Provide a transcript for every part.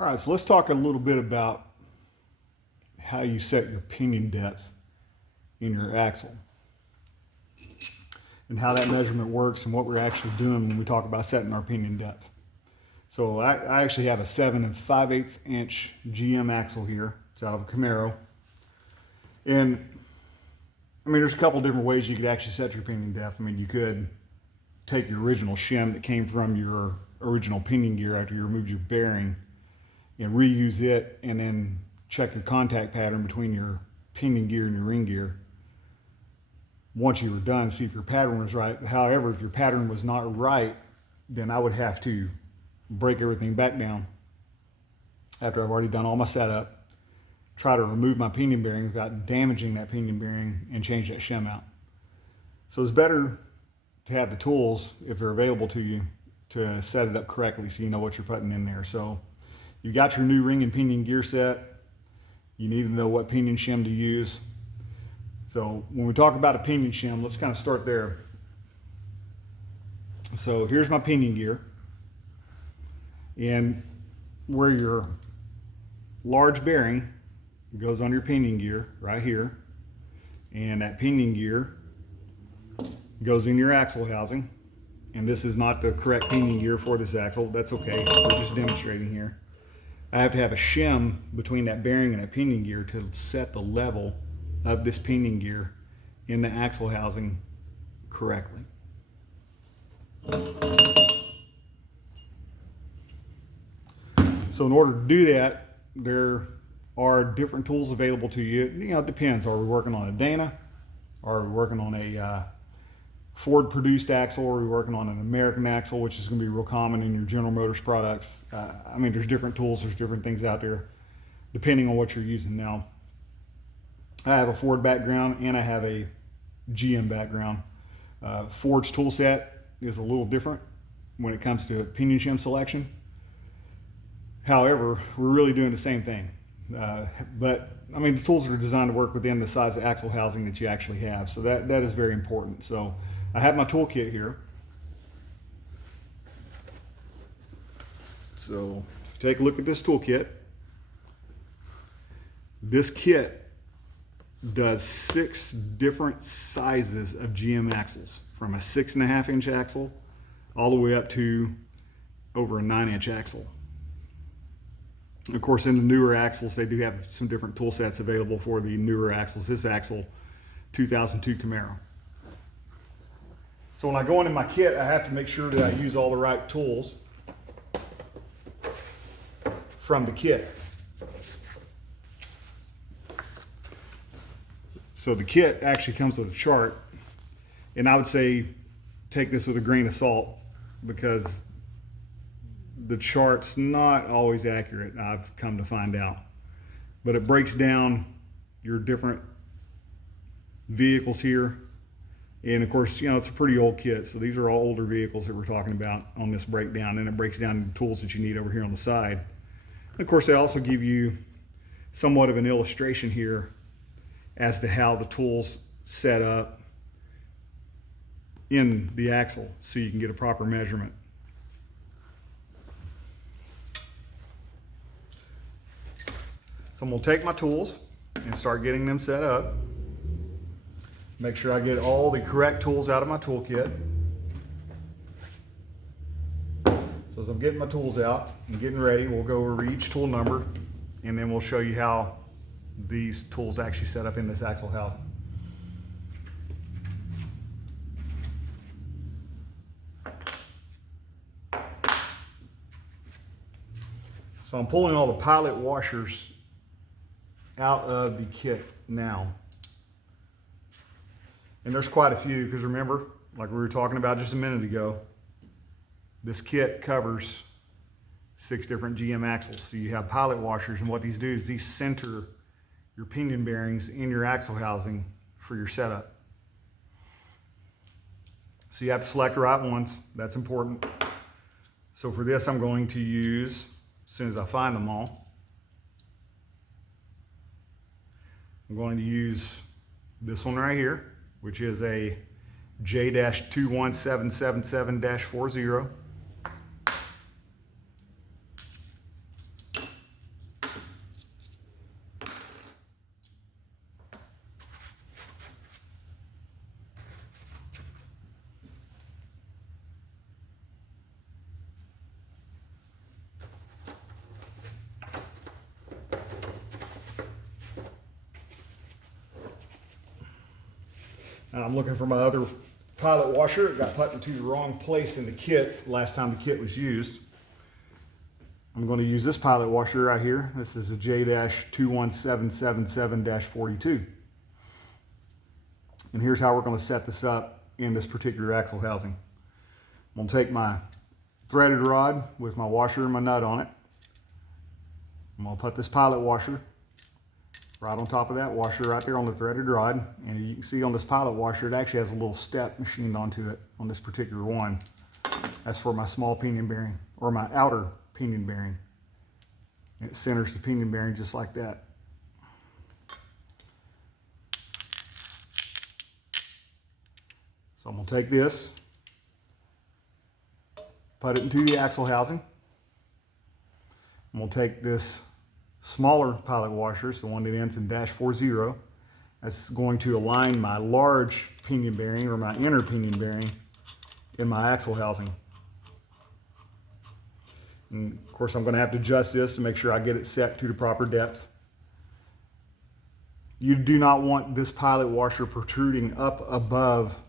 All right, so let's talk a little bit about how you set your pinion depth in your axle and how that measurement works and what we're actually doing when we talk about setting our pinion depth. So I actually have a 7 5/8 inch GM axle here. It's out of a Camaro. And I mean, there's a couple different ways you could actually set your pinion depth. I mean, you could take your original shim that came from your original pinion gear after you removed your bearing and reuse it, and then check your contact pattern between your pinion gear and your ring gear. Once you were done, see if your pattern was right. However, if your pattern was not right, then I would have to break everything back down after I've already done all my setup, try to remove my pinion bearing without damaging that pinion bearing, and change that shim out. So it's better to have the tools, if they're available to you, to set it up correctly so you know what you're putting in there. So you've got your new ring and pinion gear set. You need to know what pinion shim to use. So when we talk about a pinion shim, let's kind of start there. So here's my pinion gear. And where your large bearing goes on your pinion gear, right here. And that pinion gear goes in your axle housing. And this is not the correct pinion gear for this axle. That's okay, we're just demonstrating here. I have to have a shim between that bearing and that pinion gear to set the level of this pinion gear in the axle housing correctly. So in order to do that, there are different tools available to you. You know, it depends. Are we working on a Dana? Are we working on a Ford produced axle? Or are we working on an American axle, which is going to be real common in your General Motors products? I mean, there's different tools, there's different things out there depending on what you're using. Now, I have a Ford background and I have a GM background. Ford's tool set is a little different when it comes to pinion shim selection. However, we're really doing the same thing. But I mean, the tools are designed to work within the size of axle housing that you actually have. So that is very important. So I have my toolkit here. So take a look at this toolkit. This kit does 6 different sizes of GM axles, from a 6.5 inch axle all the way up to over a 9 inch axle. Of course, in the newer axles, they do have some different tool sets available for the newer axles. This axle, 2002 Camaro. So when I go into my kit, I have to make sure that I use all the right tools from the kit. So the kit actually comes with a chart, and I would say take this with a grain of salt because the chart's not always accurate, I've come to find out. But it breaks down your different vehicles here. And of course, you know, it's a pretty old kit, so these are all older vehicles that we're talking about on this breakdown, and it breaks down the tools that you need over here on the side. And of course, they also give you somewhat of an illustration here as to how the tools set up in the axle so you can get a proper measurement. So I'm going to take my tools and start getting them set up. Make sure I get all the correct tools out of my toolkit. So as I'm getting my tools out and getting ready, we'll go over each tool number, and then we'll show you how these tools actually set up in this axle housing. So I'm pulling all the pilot washers out of the kit now. And there's quite a few, because remember, like we were talking about just a minute ago, this kit covers 6 different GM axles. So you have pilot washers, and what these do is these center your pinion bearings in your axle housing for your setup. So you have to select the right ones. That's important. So for this, I'm going to use, as soon as I find them all, I'm going to use this one right here, which is a J-21777-40. And I'm looking for my other pilot washer. It got put into the wrong place in the kit last time the kit was used. I'm going to use this pilot washer right here. This is a J-21777-42. And here's how we're going to set this up in this particular axle housing. I'm going to take my threaded rod with my washer and my nut on it. I'm going to put this pilot washer right on top of that washer right there on the threaded rod. And you can see on this pilot washer, it actually has a little step machined onto it on this particular one. That's for my small pinion bearing, or my outer pinion bearing. It centers the pinion bearing just like that. So I'm going to take this, put it into the axle housing. I'm going to take this smaller pilot washer, it's the one that ends in -40. That's going to align my large pinion bearing, or my inner pinion bearing, in my axle housing. And of course I'm going to have to adjust this to make sure I get it set to the proper depth. You do not want this pilot washer protruding up above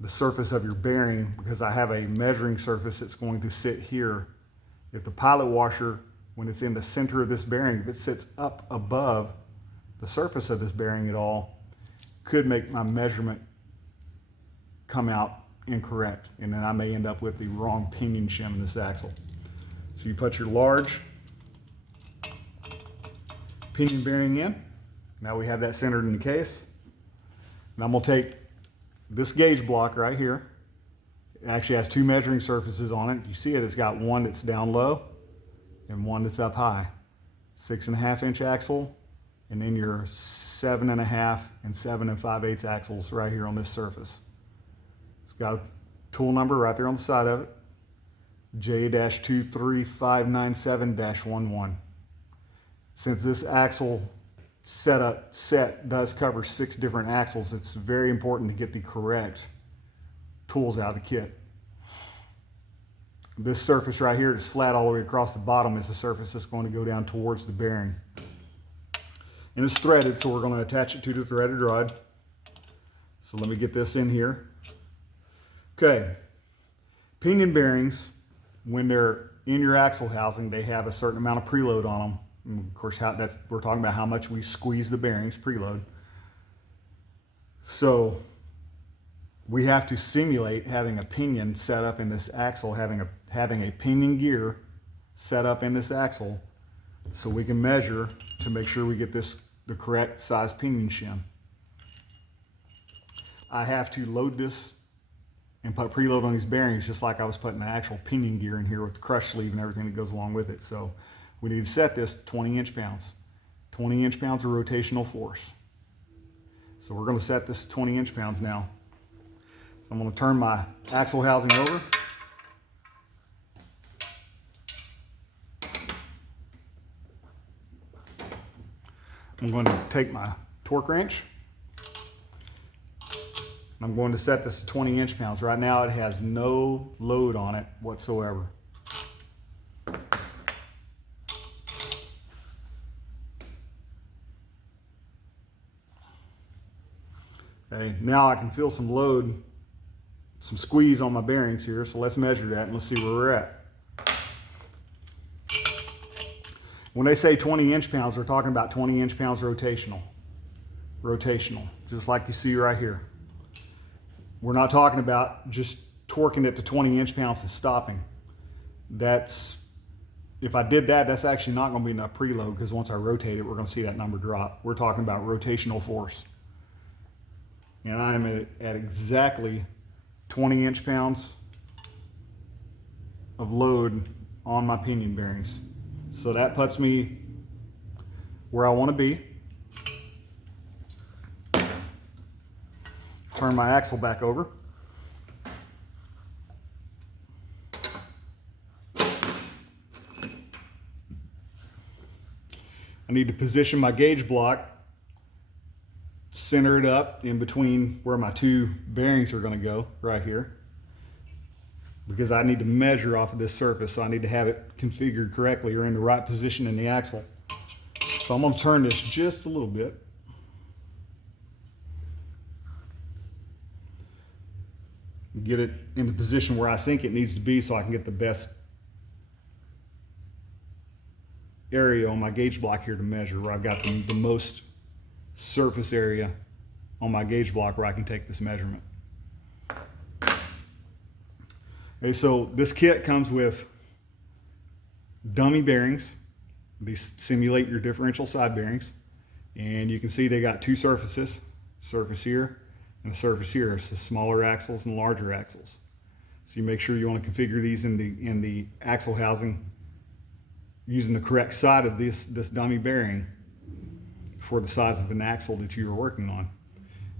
the surface of your bearing, because I have a measuring surface that's going to sit here. If the pilot washer, when it's in the center of this bearing, if it sits up above the surface of this bearing at all, could make my measurement come out incorrect, and then I may end up with the wrong pinion shim in this axle. So you put your large pinion bearing in. Now we have that centered in the case. And I'm going to take this gauge block right here. It actually has two measuring surfaces on it. You see it, it's got one that's down low and one that's up high. 6.5 inch axle, and then your 7.5 and 7 5/8 axles right here on this surface. It's got a tool number right there on the side of it, J-23597-11. Since this axle set does cover 6 different axles, it's very important to get the correct tools out of the kit. This surface right here is flat all the way across the bottom, is the surface that's going to go down towards the bearing. And it's threaded, so we're going to attach it to the threaded rod. So let me get this in here. Okay, pinion bearings, when they're in your axle housing, they have a certain amount of preload on them. And of course, we're talking about how much we squeeze the bearings preload. So we have to simulate having a pinion set up in this axle, having a pinion gear set up in this axle, so we can measure to make sure we get the correct size pinion shim. I have to load this and put preload on these bearings, just like I was putting the actual pinion gear in here with the crush sleeve and everything that goes along with it. So we need to set this 20 inch-pounds. 20 inch-pounds of rotational force. So we're going to set this 20 inch-pounds now. So I'm going to turn my axle housing over. I'm going to take my torque wrench. I'm going to set this to 20 inch-pounds. Right now it has no load on it whatsoever. Okay, now I can feel some load, some squeeze on my bearings here, so let's measure that and let's see where we're at. When they say 20 inch-pounds, they're talking about 20 inch-pounds rotational. Rotational, just like you see right here. We're not talking about just torquing it to 20 inch-pounds and stopping. If I did that, that's actually not going to be enough preload, because once I rotate it, we're going to see that number drop. We're talking about rotational force. And I'm at exactly 20 inch-pounds of load on my pinion bearings. So that puts me where I want to be. Turn my axle back over. I need to position my gauge block, center it up in between where my two bearings are going to go, right here, because I need to measure off of this surface, so I need to have it configured correctly or in the right position in the axle. So I'm going to turn this just a little bit. get it in the position where I think it needs to be so I can get the best area on my gauge block here to measure, where I've got the most surface area on my gauge block where I can take this measurement. Okay, so this kit comes with dummy bearings. These simulate your differential side bearings. And you can see they got two surfaces, surface here and a surface here. It's the smaller axles and larger axles. So you make sure you want to configure these in the axle housing using the correct side of this dummy bearing for the size of an axle that you are working on.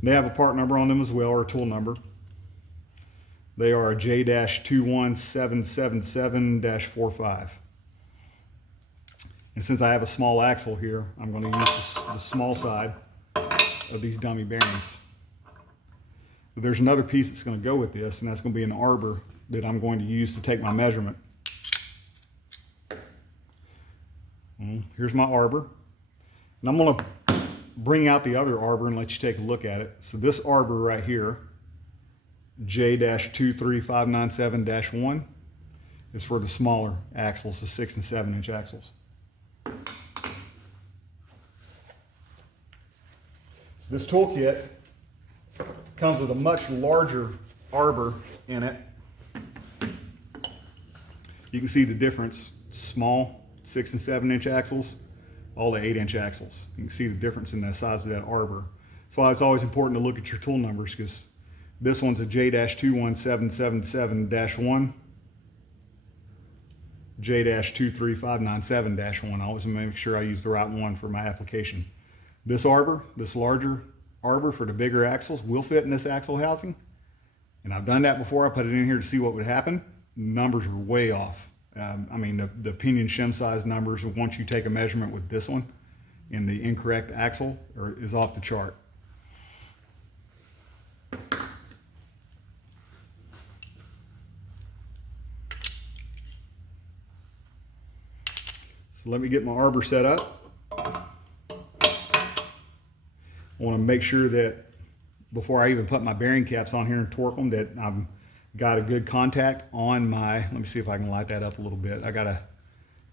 They have a part number on them as well, or a tool number. They are a J-21777-45. And since I have a small axle here, I'm going to use the small side of these dummy bearings. But there's another piece that's going to go with this, and that's going to be an arbor that I'm going to use to take my measurement. Here's my arbor. And I'm going to bring out the other arbor and let you take a look at it. So this arbor right here, J-23597-1, is for the smaller axles, the 6 and 7 inch axles. So this toolkit comes with a much larger arbor in it. You can see the difference. Small 6 and 7 inch axles, all the 8 inch axles. You can see the difference in the size of that arbor. That's why it's always important to look at your tool numbers, because this one's a J-21777-1, J-23597-1. I always make sure I use the right one for my application. This arbor, this larger arbor for the bigger axles, will fit in this axle housing. And I've done that before. I put it in here to see what would happen. Numbers were way off. I mean, the pinion shim size numbers, once you take a measurement with this one in the incorrect axle, is off the chart. So let me get my arbor set up. I want to make sure that before I even put my bearing caps on here and torque them, that I've got a good contact on my, let me see if I can light that up a little bit. I got a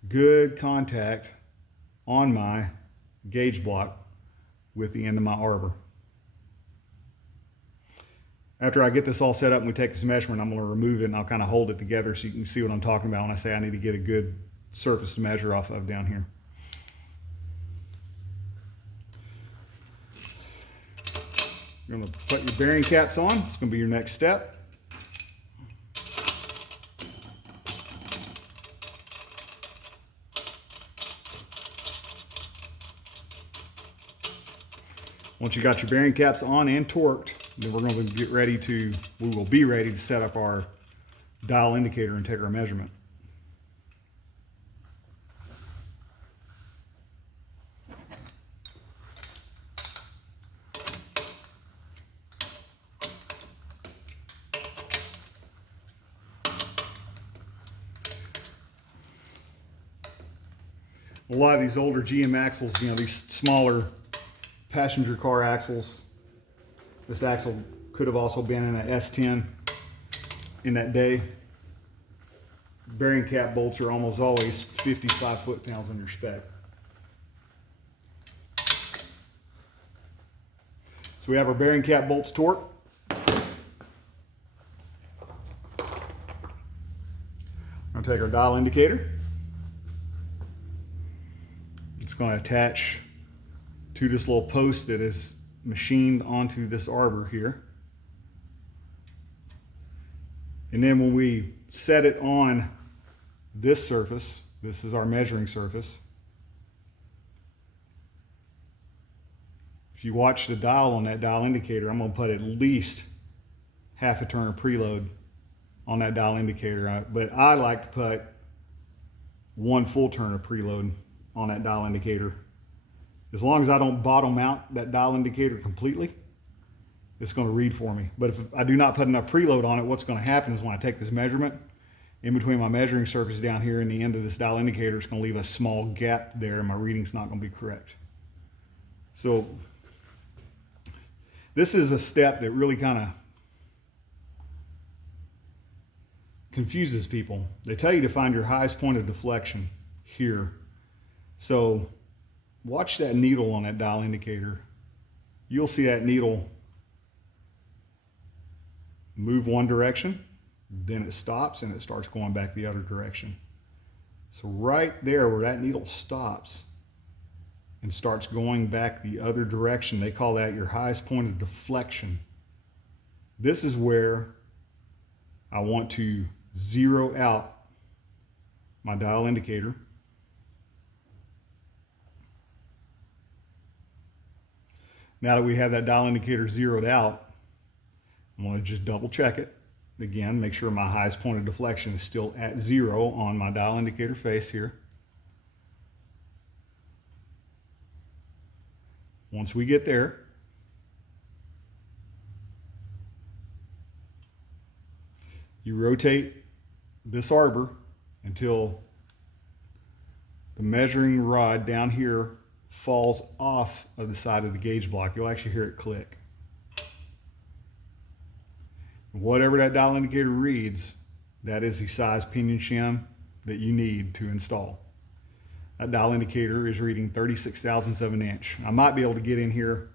good contact on my gauge block with the end of my arbor. After I get this all set up and we take this measurement, I'm going to remove it and I'll kind of hold it together so you can see what I'm talking about when I say I need to get a good surface to measure off of down here. You're going to put your bearing caps on. It's going to be your next step. Once you got your bearing caps on and torqued, then we're going to we will be ready to set up our dial indicator and take our measurement. A lot of these older GM axles, these smaller passenger car axles, this axle could have also been in an S10 in that day. Bearing cap bolts are almost always 55 foot-pounds on your spec. So we have our bearing cap bolts torqued. I'm going to take our dial indicator. It's going to attach to this little post that is machined onto this arbor here. And then when we set it on this surface, this is our measuring surface. If you watch the dial on that dial indicator, I'm going to put at least half a turn of preload on that dial indicator. But I like to put 1 full turn of preload on that dial indicator. As long as I don't bottom out that dial indicator completely, it's going to read for me. But if I do not put enough preload on it, what's going to happen is when I take this measurement, in between my measuring surface down here and the end of this dial indicator, it's going to leave a small gap there and my reading's not going to be correct. So this is a step that really kind of confuses people. They tell you to find your highest point of deflection here. So watch that needle on that dial indicator. You'll see that needle move one direction, then it stops and it starts going back the other direction. So right there where that needle stops and starts going back the other direction, they call that your highest point of deflection. This is where I want to zero out my dial indicator. Now that we have that dial indicator zeroed out, I'm going to just double check it. Again, make sure my highest point of deflection is still at 0 on my dial indicator face here. Once we get there, you rotate this arbor until the measuring rod down here falls off of the side of the gauge block. You'll actually hear it click. Whatever that dial indicator reads, that is the size pinion shim that you need to install. That dial indicator is reading 36 thousandths of an inch. I might be able to get in here.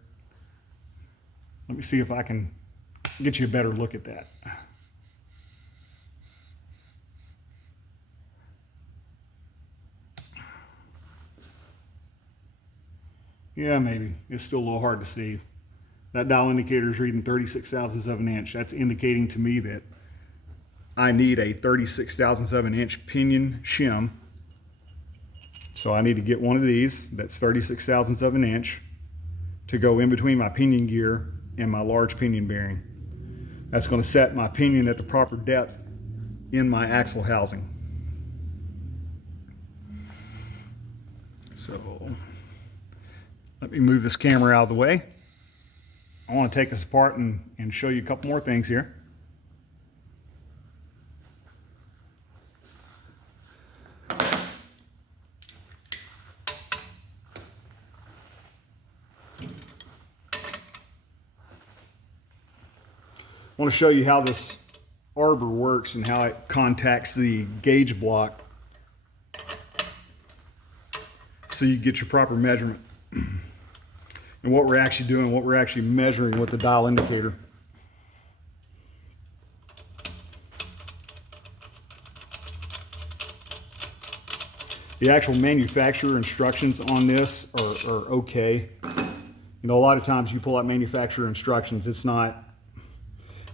Let me see if I can get you a better look at that. Yeah, maybe. It's still a little hard to see. That dial indicator is reading 36 thousandths of an inch. That's indicating to me that I need a 36 thousandths of an inch pinion shim. So I need to get one of these that's 36 thousandths of an inch to go in between my pinion gear and my large pinion bearing. That's going to set my pinion at the proper depth in my axle housing. So let me move this camera out of the way. I want to take this apart and show you a couple more things here. I want to show you how this arbor works and how it contacts the gauge block so you get your proper measurement. And what we're actually doing, what we're actually measuring with the dial indicator. The actual manufacturer instructions on this are okay. You know, a lot of times you pull out manufacturer instructions, it's not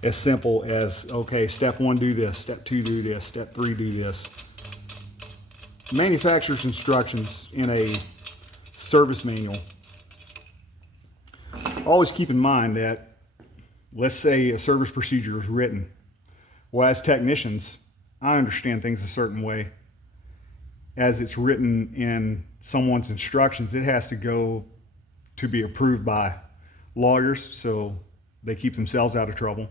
as simple as, okay, step 1 do this, step 2 do this, step 3 do this. Manufacturer's instructions in a service manual, always keep in mind that, let's say a service procedure is written. Well, as technicians, I understand things a certain way. As it's written in someone's instructions, it has to go to be approved by lawyers, so they keep themselves out of trouble.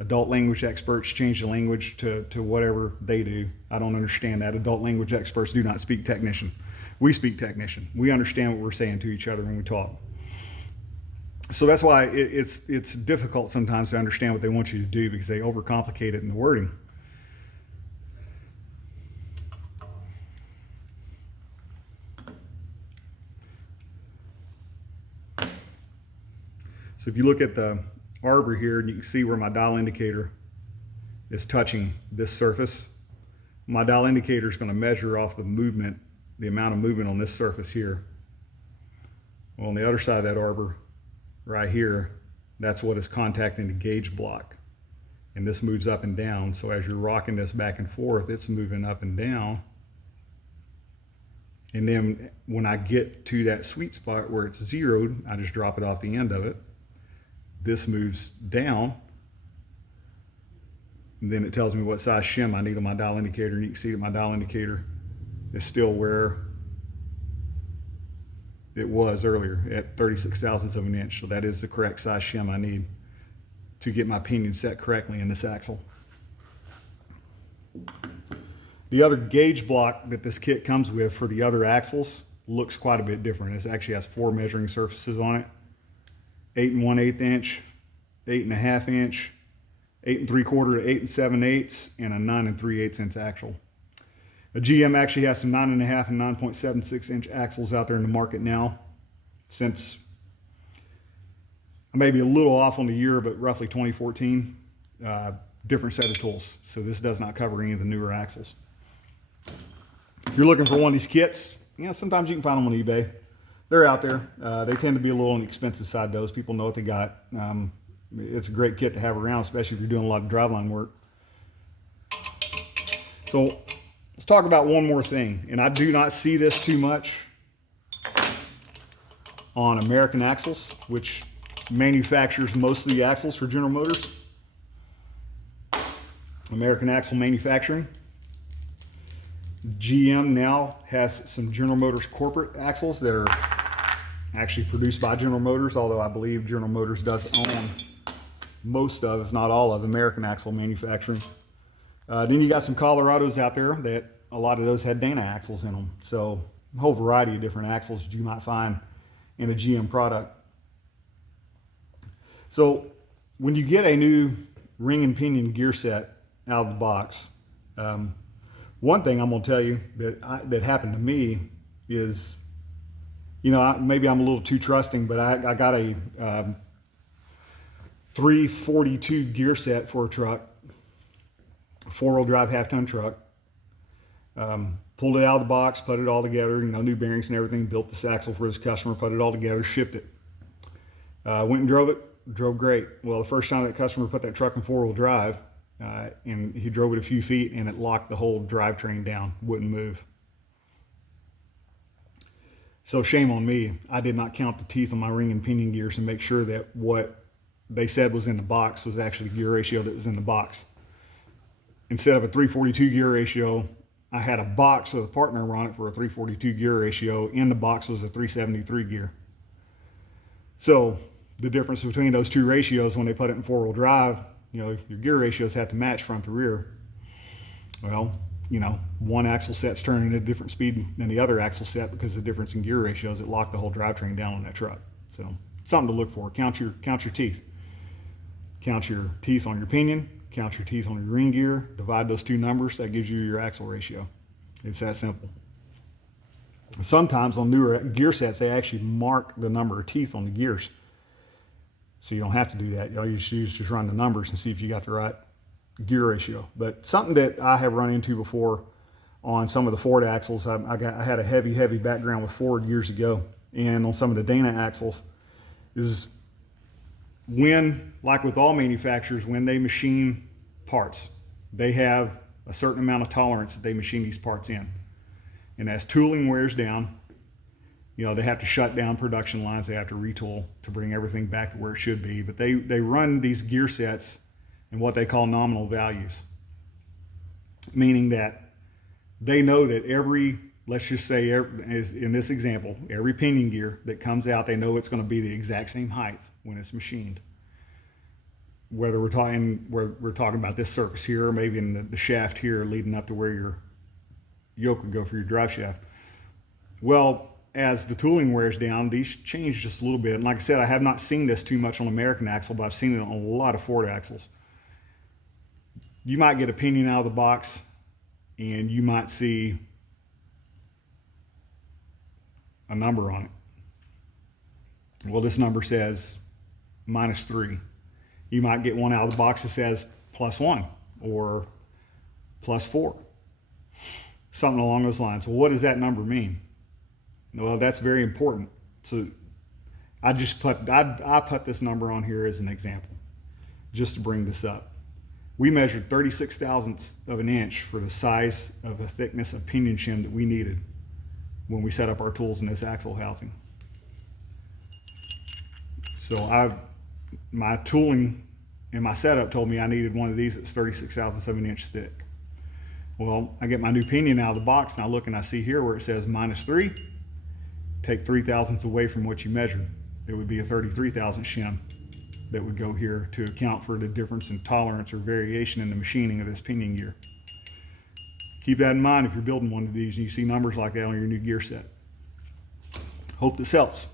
Adult language experts change the language to whatever they do. I don't understand that. Adult language experts do not speak technician. We speak technician. We understand what we're saying to each other when we talk. So that's why it's difficult sometimes to understand what they want you to do, because they overcomplicate it in the wording. So if you look at the arbor here, and you can see where my dial indicator is touching this surface, my dial indicator is going to measure off the movement, the amount of movement on this surface here. Well, on the other side of that arbor, right here, that's what is contacting the gauge block. And this moves up and down. So as you're rocking this back and forth, it's moving up and down. And then when I get to that sweet spot where it's zeroed, I just drop it off the end of it. This moves down. And then it tells me what size shim I need on my dial indicator. And you can see that my dial indicator is still where it was earlier at 36 thousandths of an inch. So that is the correct size shim I need to get my pinion set correctly in this axle. The other gauge block that this kit comes with for the other axles looks quite a bit different. It actually has 4 measuring surfaces on it. 8 1/8 inch, 8 1/2 inch, 8 3/4 to 8 7/8, and a 9 3/8 inch axle. A GM actually has some 9.5 and 9.76 inch axles out there in the market now. Since I may be a little off on the year, but roughly 2014, different set of tools. So this does not cover any of the newer axles. If you're looking for one of these kits, sometimes you can find them on eBay. They're out there. They tend to be a little on the expensive side, though, so people know what they got. It's a great kit to have around, especially if you're doing a lot of driveline work. So let's talk about one more thing, and I do not see this too much on American Axles, which manufactures most of the axles for General Motors. American Axle Manufacturing. GM now has some General Motors corporate axles that are actually produced by General Motors, although I believe General Motors does own most of, if not all of, American Axle Manufacturing. Then you got some Colorados out there that a lot of those had Dana axles in them. So a whole variety of different axles that you might find in a GM product. So when you get a new ring and pinion gear set out of the box, one thing I'm going to tell you that happened to me is, maybe I'm a little too trusting, but I got a 342 gear set for a truck, a 4-wheel drive half-ton truck. Pulled it out of the box, put it all together, new bearings and everything, built this axle for this customer, put it all together, shipped it. Went and drove it, drove great. Well, the first time that customer put that truck in 4-wheel drive, and he drove it a few feet and it locked the whole drivetrain down, wouldn't move. So shame on me. I did not count the teeth on my ring and pinion gears and make sure that what they said was in the box was actually the gear ratio that was in the box. Instead of a 342 gear ratio, I had a box with a part number on it for a 342 gear ratio. In the box was a 373 gear. So the difference between those two ratios when they put it in 4-wheel drive, your gear ratios have to match front to rear. Well, one axle set's turning at a different speed than the other axle set because of the difference in gear ratios. It locked the whole drivetrain down on that truck. So something to look for. Count your teeth. Count your teeth on your pinion. Count your teeth on your ring gear. Divide those two numbers. That gives you your axle ratio. It's that simple. Sometimes on newer gear sets, they actually mark the number of teeth on the gears. So you don't have to do that. You just run the numbers and see if you got the right gear ratio. But something that I have run into before on some of the Ford axles, I had a heavy background with Ford years ago, and on some of the Dana axles, is when, like with all manufacturers, when they machine parts, they have a certain amount of tolerance that they machine these parts in. And as tooling wears down, they have to shut down production lines. They have to retool to bring everything back to where it should be. But they run these gear sets in what they call nominal values, meaning that they know that let's just say, as in this example, every pinion gear that comes out, they know it's going to be the exact same height when it's machined. Whether we're talking about this surface here, or maybe in the shaft here leading up to where your yoke would go for your drive shaft. Well, as the tooling wears down, these change just a little bit. And like I said, I have not seen this too much on American axle, but I've seen it on a lot of Ford axles. You might get a pinion out of the box and you might see a number on it. Well, this number says -3. You might get one out of the box that says +1 or +4. Something along those lines. Well, what does that number mean? Well, that's very important. So I put this number on here as an example, just to bring this up. We measured 36 thousandths of an inch for the size of the thickness of pinion shim that we needed when we set up our tools in this axle housing. So my tooling and my setup told me I needed one of these that's 36 thousandths of an inch thick. Well, I get my new pinion out of the box and I look and I see here where it says -3. Take 3 thousandths away from what you measured. It would be a 33 thousandth shim that would go here to account for the difference in tolerance or variation in the machining of this pinion gear. Keep that in mind if you're building one of these and you see numbers like that on your new gear set. Hope this helps.